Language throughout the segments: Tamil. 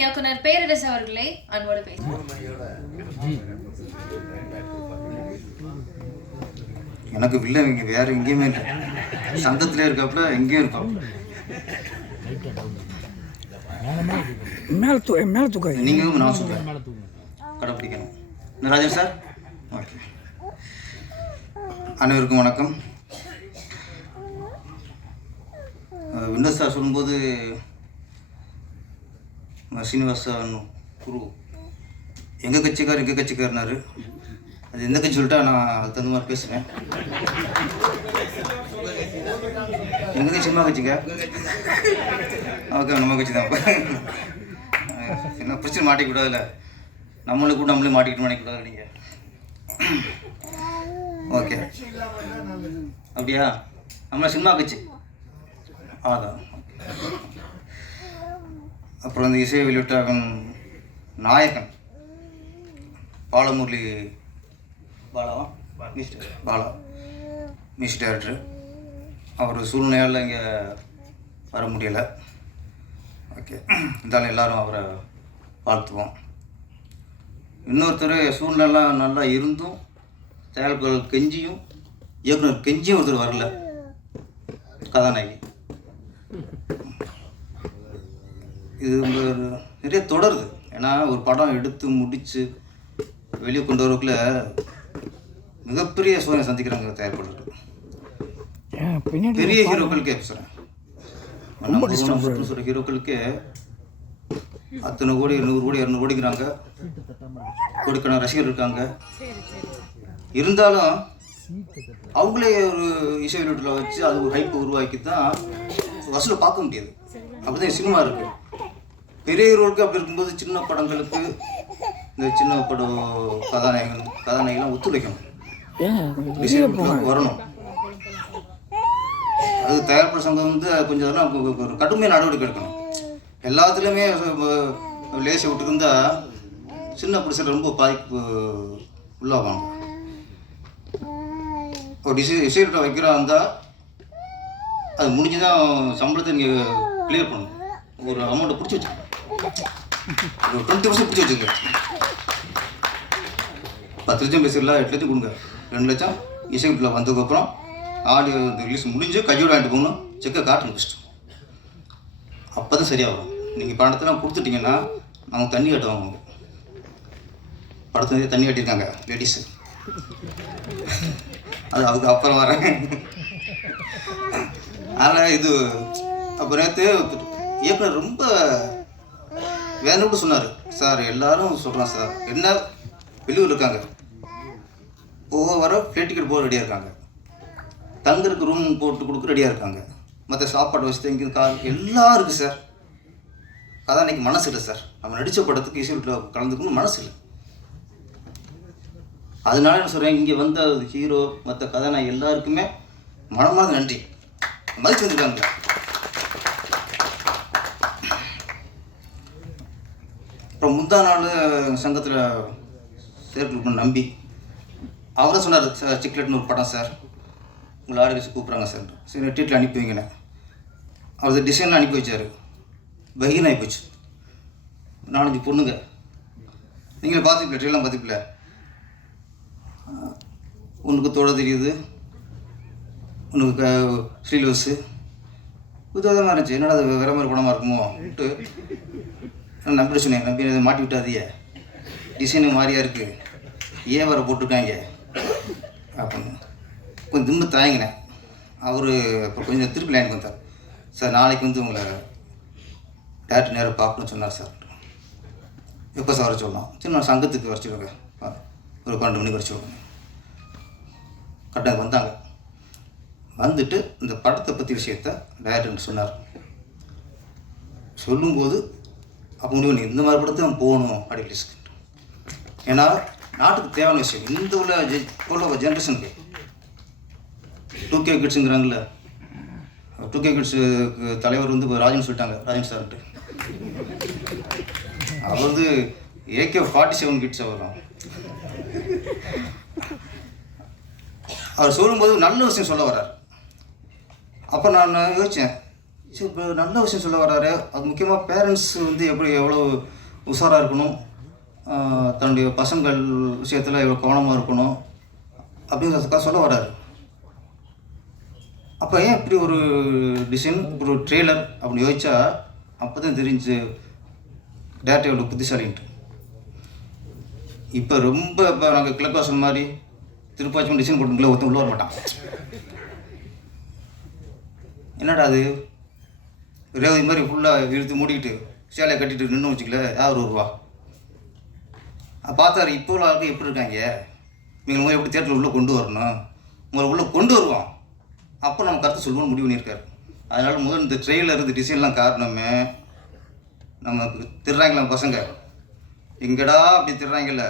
இயக்குனர் பேரரசு அவர்களை அன்போடு பேசுகிறேன் எனக்கு வில்ல இங்கே வேற எங்கேயுமே இல்லை. சந்தத்துல இருக்காப்புல எங்கேயும் இருக்கான். மேலே தூ மேலே தூக்காது நீங்களும் நான் சொல்கிறேன் கடைப்பிடிக்கணும். ராஜன் சார்? ஓகே. அனைவருக்கும் வணக்கம். விண்டோஸ் சார் சொல்லும்போது அஹ் சீனிவாசன் குரு. எங்கள் கட்சிக்கார் எங்கள் கட்சிக்காரனாரு அது எந்த கட்சி சொல்லிட்டா நான் அதுக்கு தகுந்த மாதிரி பேசுவேன் எங்கள் கட்சி சினிமா கட்சிங்க ஓகே நம்ம கட்சி தான் என்ன பிரச்சனை மாட்டிக்கூடாதுல்ல நம்மளுக்கு கூட நம்மளே மாட்டிக்கிட்டு மாட்டிக்கூடாது நீங்கள் ஓகே. அப்படியா? நம்மள சினிமா கட்சி. அதான் அப்புறம் இந்த இசையை வெளியிட்டாகன் நாயகன். பாலமுரளி பாலாவா? மிஸ்டர் பாலா மிஸ் டேரக்டர் அவர் சூழ்நிலையால் இங்கே வர முடியலை. ஓகே. இருந்தாலும் எல்லாரும் அவரை வாழ்த்துவோம். இன்னொருத்தர் சூழ்நிலை நல்லா இருந்தும் தயாரிப்புகள் கெஞ்சியும் இயக்குனர் கெஞ்சியும் ஒருத்தர் வரல. கதாநாயகி. இது நிறைய தொடருது. ஏன்னா ஒரு படம் எடுத்து முடித்து வெளியே கொண்டு வரக்குள்ள மிகப்பெரிய சோதனை சந்திக்கிறாங்க பின்னாடி பெரிய ஹீரோக்களுக்கே பேசுகிறேன் சொல்கிற ஹீரோக்களுக்கே அத்தனை கோடி நூறு கோடி இரநூறு கோடிக்கிறாங்க கோடிக்கான ரசிகர் இருக்காங்க. இருந்தாலும் அவங்களே ஒரு இசை வெளியீட்டில் வச்சு அது ஒரு ஹைப்பை உருவாக்கி தான் வசூலை பார்க்க முடியாது. அப்படிதான் சினிமா இருக்கு. பெரிய ஹீரோவுக்கு அப்படி இருக்கும்போது சின்ன படங்களுக்கு இந்த சின்ன படம் கதாநாயகன் கதாநாயகெல்லாம் ஒத்துழைக்கணும். வரணும். அது தயாரிப்பு சங்கம் வந்து கொஞ்சம் இதெல்லாம் ஒரு கடுமையான நடவடிக்கை எடுக்கணும். எல்லாத்துலேயுமே லேசை விட்டுருந்தா சின்ன பிரச்சனை ரொம்ப பாதிப்பு உள்ளாவாங்க. ஒரு இசை இசைக்கிட்ட வைக்கிறா இருந்தால் அது முடிஞ்சு தான் சம்பளத்தை நீங்கள் கிளியர் பண்ணணும். ஒரு அமௌண்ட்டை பிடிச்சி வச்சுக்கணும். ஒரு டுவெண்ட்டி பிடிச்சி வச்சுங்க பத்து லட்சம் பேசிடலாம் எட்டு லட்சம் கொடுங்க. ரெண்டு லட்சம் இசைக்கிட்ட வந்ததுக்கப்புறம் ஆடியோ ரிலீஸ் முடிஞ்சு கையோட வாங்கிட்டு போகணும். செக்கை காட்டணும் ஃபஸ்ட்டு அப்போ தான் சரியாகும். நீங்கள் பணத்தெல்லாம் கொடுத்துட்டீங்கன்னா அவங்க தண்ணி கட்டுவாங்க அவங்க. படத்துல தண்ணி கட்டியிருக்காங்க லேடிஸு அது அதுக்கு அப்புறம் வரேன். அதனால் இது அப்புறம் நேற்று இயக்குனர் ரொம்ப வேணும்னு சொன்னார். சார் எல்லாரும் சொல்கிறான் சார். என்ன? வெளியூர் இருக்காங்க. போக வர ஃப்ளைட் டிக்கெட் போக ரெடியாக இருக்காங்க. தங்குறதுக்கு ரூம் போட்டு கொடுக்க ரெடியாக இருக்காங்க. மற்ற சாப்பாடு வசதி இங்கே கார் எல்லாம் இருக்குது சார். கதாநாயகி மனசு இல்லை சார். நம்ம நடித்த படத்துக்கு இசை வீட்டில் கலந்துக்கணும் மனசு இல்லை. அதனால என்ன சொல்கிறேன் இங்கே வந்த ஹீரோ மற்ற கதாநாயகி எல்லாருக்குமே மனமார்ந்த நன்றி. மதிச்சு வந்துருக்காங்க. அப்புறம் முந்தா நாள் சங்கத்தில் சேர்க்கணும் நம்பி அவரும் சொன்னார் சார் சிக்லெட்னு ஒரு படம் சார். உங்களை ஆடி வச்சு கூப்பிட்றாங்க சார். சரி டீட்டில் அனுப்பி வைங்கண்ணே அவர் டிசைன்லாம் அனுப்பி வச்சார். பகீன் ஆகி போச்சு. நாலஞ்சு பொண்ணுங்க. நீங்களே பார்த்துக்கல ட்ரெயிலாம் பார்த்துக்கல. உனக்கு தோட தெரியுது. உனக்கு க ஸ்ரீலோஸு புதுவிதமாக இருந்துச்சு. என்னடா அது வேற மாதிரி படமாக இருக்குமோ? விட்டு நான் நம்பி சொன்னேன் நம்பி எதை மாட்டி விட்டாதீங்க. டிசைனு மாதிரியா இருக்குது ஏன் வர போட்டிருக்காங்க. அப்படின்னு கொஞ்சம் திரும்ப தயங்கினேன். அவர் அப்புறம் கொஞ்சம் திருப்பி லைனுக்கு வந்தார். சார் நாளைக்கு வந்து உங்களை டேரக்டர் நேராக பார்க்கணும்னு சொன்னார் சார். எப்போ சார் வர சொல்லலாம் சரி நான் சங்கத்துக்கு வர சொல்லுங்க. ஒரு பன்னெண்டு மணிக்கு வர சொல்லுங்க. கரெக்டாக வந்தாங்க. வந்துட்டு இந்த படத்தை பற்றி விஷயத்த டேரக்டர் சொன்னார். சொல்லும்போது அப்போ முடிவு நீ இந்த மாதிரி படத்தை அவன் போகணும் அப்படின்னு சொல்லி. ஏன்னா நாட்டுக்கு தேவையான விஷயம் இந்த உள்ள ஜெ- இப்போ உள்ள ஜென்ரேஷனுக்கு டூ கே கிட்ஸுங்கிறாங்கல்ல டூ கே கிட்ஸு தலைவர் வந்து இப்போ ராஜன் சொல்லிட்டாங்க ராஜன் சார்ன்ட்டு. அவர் வந்து ஏகே ஃபார்ட்டி செவன் கிட்ஸ் வரும் அவர் சொல்லும்போது நல்ல விஷயம் சொல்ல வர்றார். அப்போ நான் யோசித்தேன் சரி இப்போ நல்ல விஷயம் சொல்ல வர்றாரு. அது முக்கியமாக பேரண்ட்ஸ் வந்து எப்படி எவ்வளோ உஷாராக இருக்கணும்? தன்னுடைய பசங்கள் விஷயத்தில் எவ்வளோ கவனமாக இருக்கணும்? அப்படிங்கிறதுக்காக சொல்ல வர்றாரு. அப்போ ஏன் இப்படி ஒரு டிசைன் ஒரு ட்ரெய்லர் அப்படி யோசிச்சா அப்போ தான் தெரிஞ்சு டேரக்டர் எவ்வளோ புத்திசாலின்ட்டு. இப்போ ரொம்ப இப்போ நாங்கள் கிளப்பாசன் மாதிரி திருப்பாச்சும் டிசைன் போட்டுங்களே ஒருத்தன் உள்ள வர மாட்டான் என்னடா அது? ரேவதி மாதிரி ஃபுல்லாக இழுத்து மூடிக்கிட்டு சேலையை கட்டிட்டு நின்று வச்சுக்கல யார் வருவா? பார்த்தாரு இப்போ உள்ள ஆளுக்கு எப்படி இருக்காங்க? நீங்கள் எப்படி தேட்டர் உள்ளே கொண்டு வரணும்? உங்களை உள்ளே கொண்டு வருவோம் அப்போ நம்ம கருத்து சொல்லுவோம்னு முடிவு பண்ணியிருக்காரு. அதனால் முதல் இந்த ட்ரெயிலில் இந்த டிசைன்லாம் காரணமே நம்ம திருறாங்களா பசங்க. எங்கடா அப்படி திருறாங்கல்ல?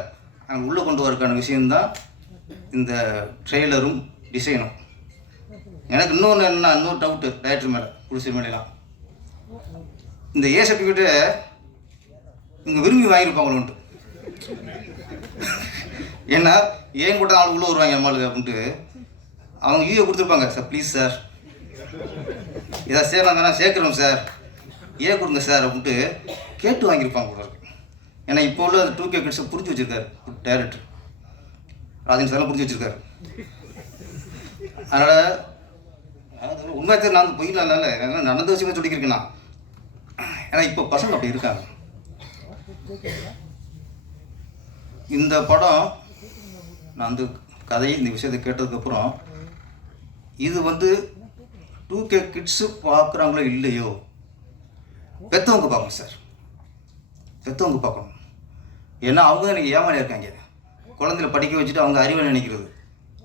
அவங்க உள்ளே கொண்டு வரக்கான விஷயந்தான் இந்த ட்ரெய்லரும் டிசைனும் எனக்கு இன்னொன்று என்ன இன்னொரு டவுட்டு டேரக்டர் மேலே குடிசை மேலாம் இந்த ஏ சர்டிஃபிகேட்டு இவங்க விரும்பி வாங்கியிருப்பாங்களோன்ட்டு. ஏன்னா ஏன் கூட ஆள் உள்ளே வருவாங்க நம்மளுக்கு அப்படின்ட்டு அவங்க யூஏ கொடுத்துருப்பாங்க. சார் ப்ளீஸ் சார் இதை சேரலாம் தானே சேர்க்குறோம் சார் ஏ கொடுங்க சார் அப்படின்ட்டு கேட்டு வாங்கியிருப்பாங்க போல இருக்கு. ஏன்னா இப்போ உள்ள அந்த டூ கே கிட்ஸை புரிஞ்சு வச்சுருக்காரு. டேரக்டர் ராஜன் சார்லாம் புரிஞ்சு வச்சுருக்காரு. அதனால் அதாவது உண்மை நான் பொய்லாம் இல்லை நடந்த விஷயமே சொல்லிக்கிறேன் நான். ஏன்னா இப்போ பசங்க அப்படி இருக்காங்க. இந்த படம் நான் அந்த கதை இந்த விஷயத்தை கேட்டதுக்கப்புறம் இது வந்து டூ கே கிட்ஸு பார்க்குறாங்களோ இல்லையோ பெற்றவங்க பார்க்கணும் சார். பெற்றவங்க பார்க்கணும். ஏன்னா அவங்க தான் எனக்கு ஏமாறி இருக்காங்க. குழந்தைல படிக்க வச்சுட்டு அவங்க அறிவை நினைக்கிறது.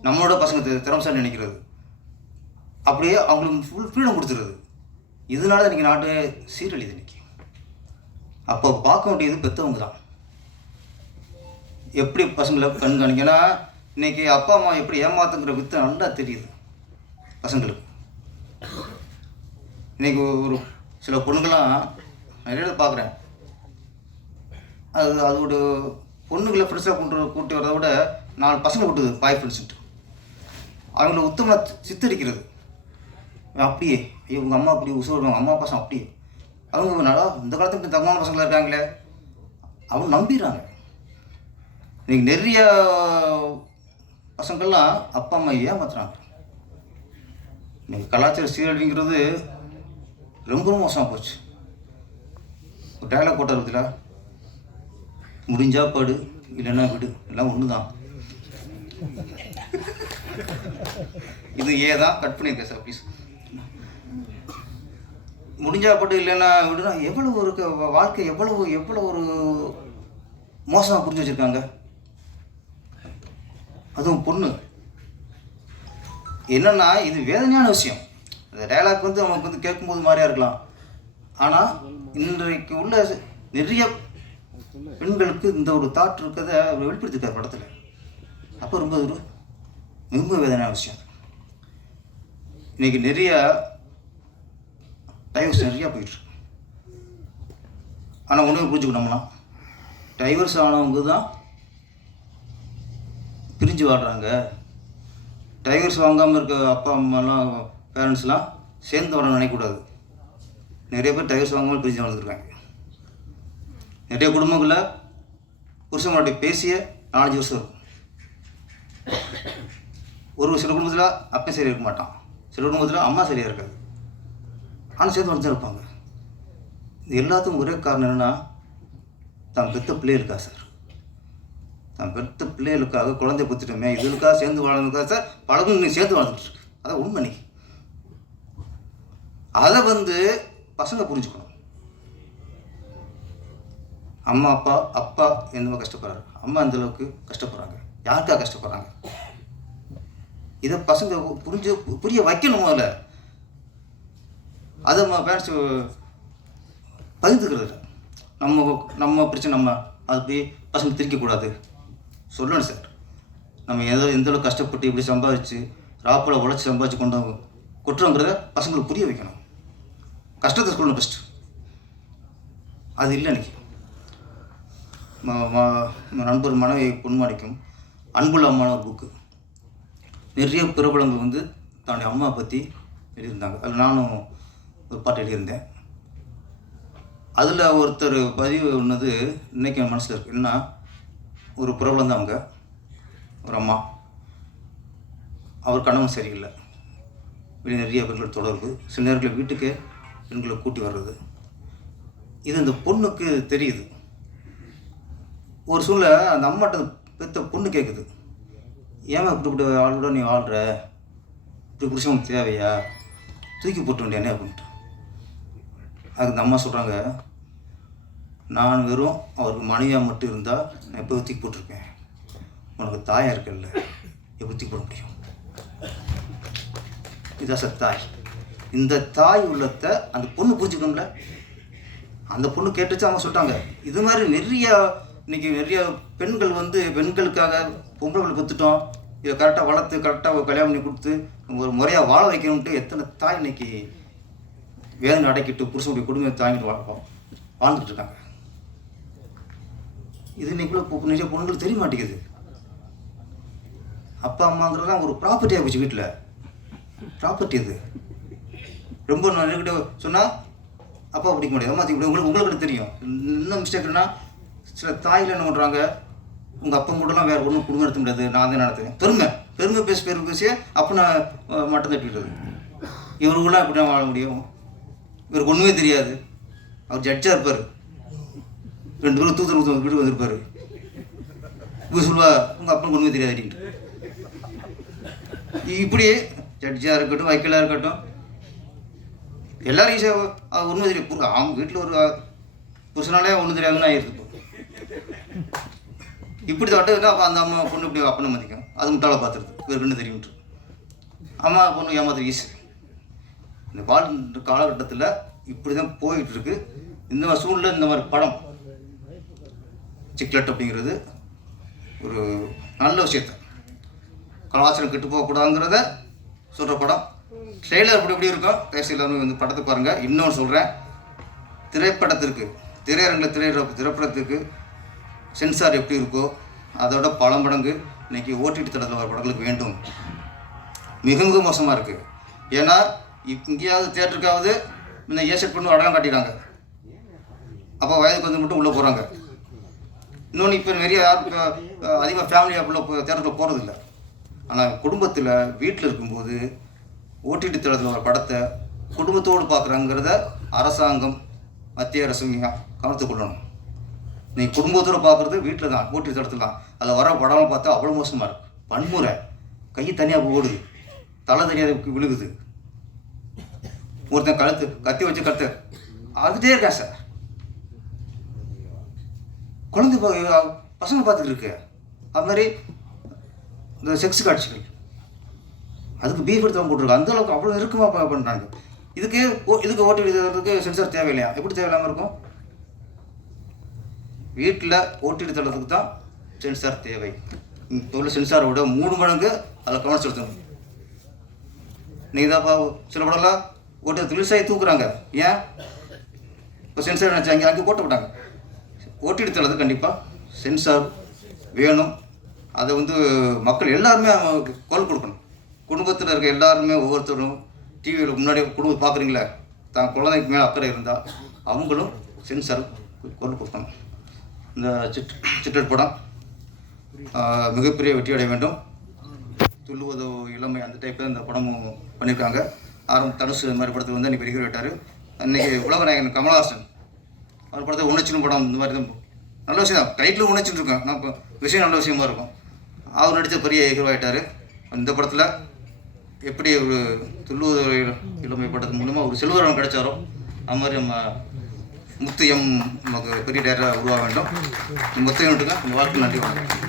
நம்மளோட பசங்க தி- நினைக்கிறது. அப்படியே அவங்களுக்கு ஃபுல் ஃப்ரீடம் கொடுத்துருது. இதனால இன்றைக்கி நாட்டு சீரழிது இன்னைக்கு. அப்போ பார்க்க வேண்டியது பெற்றவங்க தான். எப்படி பசங்களை கண்காணிக்க ஏன்னா இன்னைக்கு அப்பா அம்மா எப்படி ஏமாத்துங்கிற வித்து நல்லா தெரியுது பசங்களுக்கு. இன்னைக்கு ஒரு சில பொண்ணுங்கள்லாம் நிறைய பார்க்குறேன். அது அதோட பொண்ணுங்களை ஃப்ரெண்ட்ஸாக கொண்டு கூட்டி வரதை விட நாலு பசங்க கூட்டுது பாய் ஃப்ரெண்ட்ஸுன்ட்டு அவங்கள உத்தமாக சித்தரிக்கிறது. அப்படியே. ஐயோ உங்கள் அம்மா அப்படி உசுருவாங்க அம்மா பசங்க அப்படியே. அவங்க நல்லா இந்த காலத்துல இப்படி தங்கமான பசங்களாக இருக்காங்களே. அவங்க நம்பிடுறாங்க. இன்றைக்கி நிறைய பசங்கள்லாம் அப்பா அம்மா ஏமாத்துறாங்க. இன்றைக்கி கலாச்சார சீரழிவுங்கிறது ரொம்ப ரொம்ப மோசமாக போச்சு. ஒரு டயலாக் போட்டார் பத்தில முடிஞ்சா பாடு இல்லைன்னா விடு. எல்லாம் ஒன்று தான் இது ஏதான் தான். கட் பண்ணியிருக்கேன் சார் ப்ளீஸ் முடிஞ்சா பட்டு இல்லைன்னா விடுனா எவ்வளோ ஒரு வாழ்க்கை எவ்வளவு எவ்வளோ ஒரு மோசமாக புரிஞ்சு வச்சுருக்காங்க? அதுவும் பொண்ணு. என்னென்னா இது வேதனையான விஷயம். இந்த டைலாக் வந்து அவனுக்கு வந்து கேட்கும்போது மாதிரியா இருக்கலாம். ஆனால் இன்றைக்கு உள்ள நிறைய பெண்களுக்கு இந்த ஒரு தாட் இருக்கிறத வெளிப்படுத்திருக்கார் படத்தில். அப்போ ரொம்ப ஒரு ரொம்ப வேதனையான விஷயம். இன்றைக்கி நிறையா டைவர்ஸ் நிறையா போயிட்டுருக்கு ஆனால் ஒன்று புரிஞ்சுக்கணும்னா டைவர்ஸ் ஆனவங்க தான் பிரிஞ்சு வாடுறாங்க டைவர்ஸ் வாங்காமல் இருக்க அப்பா அம்மாலாம் பேரண்ட்ஸ்லாம் சேர்ந்து வர நினைக்கக்கூடாது. நிறைய பேர் டைவர்ஸ் வாங்காமல் பிரிஞ்சு வாழ்ந்துருக்காங்க. நிறைய குடும்பங்களில் புருஷன் பேசிய நாலஞ்சு வருஷம் இருக்கும். ஒரு சில குடும்பத்தில் அப்பா சரியாக இருக்க மாட்டான். சில குடும்பத்தில் அம்மா சரியாக இருக்காது. ஆனால் சேர்ந்து வந்து இருப்பாங்க. இது எல்லாத்துக்கும் ஒரே காரணம் என்னென்னா தான் பெத்த பிள்ளைகளுக்கா சார். தான் பெத்த பிள்ளைகளுக்காக குழந்தை பத்துட்டோமே இதுக்காக சேர்ந்து வாழ்ந்துக்கா சார் பழகும் நீ சேர்ந்து வாழ்ந்துட்டுருக்கு அதான் உண்மை நீ அதை வந்து பசங்க புரிஞ்சுக்கணும். அம்மா அப்பா அப்பா எந்த கஷ்டப்படுறாரு அம்மா அந்த அளவுக்கு கஷ்டப்படுறாங்க? யாருக்கா கஷ்டப்படுறாங்க? இதை பசங்க புரிஞ்சு புரிய வைக்கணும் முதல்ல. அதை நம்ம பேரண்ட்ஸ் பகிர்ந்துக்கிறது நம்ம நம்ம பிரச்சனை நம்ம அது போய் பசங்க திரிக்கக்கூடாது. சொல்லணும் சார் நம்ம எதோ எந்த அளவுக்கு கஷ்டப்பட்டு இப்படி சம்பாதிச்சு ராப்பில் உழைச்சி சம்பாதிச்சு கொண்டு கொட்டுறோங்கிறத பசங்களுக்கு புரிய வைக்கணும். கஷ்டத்தை சொல்லணும் ஃபஸ்ட்டு அது இல்லை இன்னைக்கு. ம- நண்பர் மனைவி பொன்மாணிக்கும் அன்புள்ள அம்மான ஒரு புக்கு நிறைய பிரபலங்கள் வந்து தன்னுடைய அம்மா பற்றி எழுதியிருந்தாங்க. அதில் நானும் ஒரு பாட்டு எழுதியிருந்தேன் அதில் ஒருத்தர் பதிவு ஒன்றது இன்றைக்கி என் மனசில் இருக்குது என்ன ஒரு பிரபலம் தான் அவங்க. ஒரு அம்மா. அவர் கணவன் சரியில்லை. வெளியே நிறைய பெண்கள் தொடர்பு. சில நேரங்களில் வீட்டுக்கே பெண்களை கூட்டி வர்றது. இது இந்த பொண்ணுக்கு தெரியுது. ஒரு சூழ்நிலை அந்த அம்மாட்ட பெத்த பொண்ணு கேட்குது ஏமா இப்படிப்பட்ட ஆளோட நீ வாழ்கிற இப்படி புருஷன் தேவையா? தூக்கி போட்டு வேண்டியானே அப்படின்ட்டு. அதுக்கு இந்த அம்மா சொல்கிறாங்க நான் வெறும் அவருக்கு மனைவியாக மட்டும் இருந்தால் நான் எப்போ தூக்கி போட்டிருப்பேன்? உனக்கு தாயாக இருக்கல்ல எப்படி தூக்கி போட முடியும்? இதான் சார் தாய். இந்த தாய் உள்ளத்தை அந்த பொண்ணு புரிஞ்சுக்கணும்ல? அந்த பொண்ணு கேட்டுச்சு அவங்க சொல்லிட்டாங்க. இது மாதிரி நிறைய இன்னைக்கு நிறைய பெண்கள் வந்து பெண்களுக்காக பொம்பளை பெற்றுட்டோம் இதை கரெக்டாக வளர்த்து கரெக்டாக கல்யாணம் பண்ணி கொடுத்து ஒரு முறையாக வாழ வைக்கணும்ட்டு எத்தனை தாய் இன்றைக்கி வேதனை அடைக்கிட்டு புருஷனுடைய குடும்பத்தை தாங்கிட்டு வாழ்க்கோம் வாழ்ந்துட்டு இருக்காங்க. இது இன்னைக்குள்ள நிறைய பொண்ணுங்களுக்கு தெரிய மாட்டேங்குது. அப்பா அம்மாங்கிறதெல்லாம் ஒரு ப்ராப்பர்ட்டியாக போச்சு வீட்டில். ப்ராப்பர்ட்டி இது. ரொம்ப நெருக்கிட்ட சொன்னால் அப்பா பிடிக்க முடியாது. அம்மா பிடிக்க முடியாது. உங்களுக்கு உங்களுக்கு தெரியும். இன்னும் மிஸ்டேக்னா சில தாயில் என்ன பண்ணுறாங்க உங்கள் அப்பா கூடலாம் வேறு ஒன்றும் குடும்பம் நடத்த முடியாது. நான் தான் நடத்துவேன்? பெருமை. பெருமை பேசி பெருமை பேசியே அப்போ நான் மட்டும் மட்டம் தட்டிடுறது. இவருக்குலாம் எப்படி வாழ முடியும்? இவருக்கு ஒன்றுமே தெரியாது. அவர் ஜட்ஜாக இருப்பார். ரெண்டு பேரும் தூத்துற ஊற்று வீட்டுக்கு வந்திருப்பார். இவர் சொல்லுவா உங்கள் அப்பனுக்கு ஒன்றுமே தெரியாது அப்படின்ட்டு. இப்படி ஜட்ஜாக இருக்கட்டும் வைக்கலாக இருக்கட்டும் எல்லாரும் ஈஸியாக ஒன்றும் தெரியும் புரு- அவங்க வீட்டில் ஒரு புருஷனாலே ஒன்றும் தெரியாதுன்னு ஆயிடுது இப்போ. இப்படி இருக்கா அப்போ அந்த அம்மா பொண்ணு இப்படி அப்பனை மதிக்கும். அது முட்டாள பார்த்துருது இவருக்கு என்ன தெரியும்ட்டு அம்மா பொண்ணு ஏமாத்திர ஈஸி. இந்த வாழ் இந்த காலகட்டத்தில் இப்படி தான் போயிட்டு இருக்கு இந்த மாதிரி சூழ்நிலை இந்த மாதிரி படம். சிக்லெட் அப்படிங்கிறது ஒரு நல்ல விஷயத்தை. கலாச்சாரம் கெட்டு போகக்கூடாதுங்கிறத சொல்கிற படம். ட்ரெய்லர் அப்படி எப்படி இருக்கும்? பேசி எல்லாருமே வந்து படத்தை பாருங்கள் இன்னொன்று சொல்கிறேன் திரைப்படத்திற்கு திரையரங்கில் திரை திரைப்படத்துக்கு சென்சார் எப்படி இருக்கோ அதோட பல மடங்கு இன்றைக்கி ஓடிடி தடத்தில் வர படங்களுக்கு வேண்டும். மிகவும் மோசமாக இருக்குது ஏன்னா இங்கேயாவது தேட்டருக்காவது இந்த ஏசட் பண்ணி அடலாம் காட்டிடுறாங்க அப்போ வயதுக்கு வந்து மட்டும் உள்ளே போகிறாங்க இன்னொன்று இப்போ நிறைய யாரும் அதிகமாக ஃபேமிலி உள்ள தேட்டரில் போகிறதில்ல ஆனால் குடும்பத்தில் வீட்டில் இருக்கும்போது ஓடிடி தளத்தில் ஒரு படத்தை குடும்பத்தோடு பார்க்குறாங்கிறத அரசாங்கம் மத்திய அரசு கவனத்துக் கொள்ளணும். நீ குடும்பத்தோடு பார்க்குறது வீட்டில் தான் ஓடிடி தளத்தில் தான். அதில் வர படம்லாம் பார்த்தா அவ்வளோ மோசமாக இருக்குது வன்முறை கை தனியாக ஓடுது. தலை தனியாக விழுகுது. ஒருத்தன் கழுத்து கத்தி வச்சு கத்து அதுட்டே இருக்கா சார். குழந்தை பசங்க பார்த்துட்டு இருக்கு. அது மாதிரி இந்த செக்ஸ் காட்சிகள். அதுக்கு பீஃப் எடுத்து போட்டிருக்கு. அந்த அளவுக்கு அவ்வளோ இருக்குமா பண்ணுறாங்க இதுக்கு ஓ இதுக்கு ஓட்டி தரதுக்கு சென்சார் தேவையில்லையா? எப்படி தேவையில்லாமல் இருக்கும்? வீட்டில் ஓட்டிட்டு தரதுக்கு தான் சென்சார் தேவை. இப்போ உள்ள சென்சாரோட மூணு மடங்கு அதில் கவனம் செலுத்தணும். நீங்கள் தான் சில படம்லாம் ஓட்டு திலிசாகி தூக்குறாங்க. ஏன்? இப்போ சென்சார் நினச்சி அங்கே அங்கே போட்டு விட்டாங்க. ஓட்டிட்டு தரது கண்டிப்பாக சென்சார் வேணும். அதை வந்து மக்கள் எல்லாருமே குரல் கொடுக்கணும். குடும்பத்தில் இருக்க எல்லாருமே ஒவ்வொருத்தரும் டிவியில் முன்னாடி குடும்பம் பார்க்குறீங்களே தான் குழந்தைக்கு மேலே அக்கறை இருந்தால் அவங்களும் சென்சார் குரல் கொடுக்கணும். இந்த சிட் சிட்டட் படம் மிகப்பெரிய வெற்றி அடைய வேண்டும். துள்ளுவதோ இளமை அந்த டைப்பில் இந்த படமும் பண்ணியிருக்காங்க ஆரம்ப தனுசு இந்த மாதிரி படத்தில் வந்து அன்றைக்கி வெடிக்கிற விட்டார். அன்றைக்கி உலகநாயகன் கமலஹாசன். அவர் படத்தை உணர்ச்சின்னு படம் இந்த மாதிரி தான் நல்ல விஷயம் தான். டைட்டில் உணர்ச்சின்னு இருக்கும். நான் இப்போ விஷயம் நல்ல விஷயமா இருக்கும். அவர் நடித்த பெரிய ஹீரோ ஆகிட்டார் இந்த படத்தில் எப்படி ஒரு துள்ளுவது இளமை படத்து மூலமாக ஒரு செல்வரம் கிடைச்சாரோ அது மாதிரி நம்ம முத்து எம் நமக்கு பெரிய டேரக்டராக உருவாக வேண்டும். முத்தையும் விட்டுங்க வாழ்க்கை நன்றி வணக்கம்.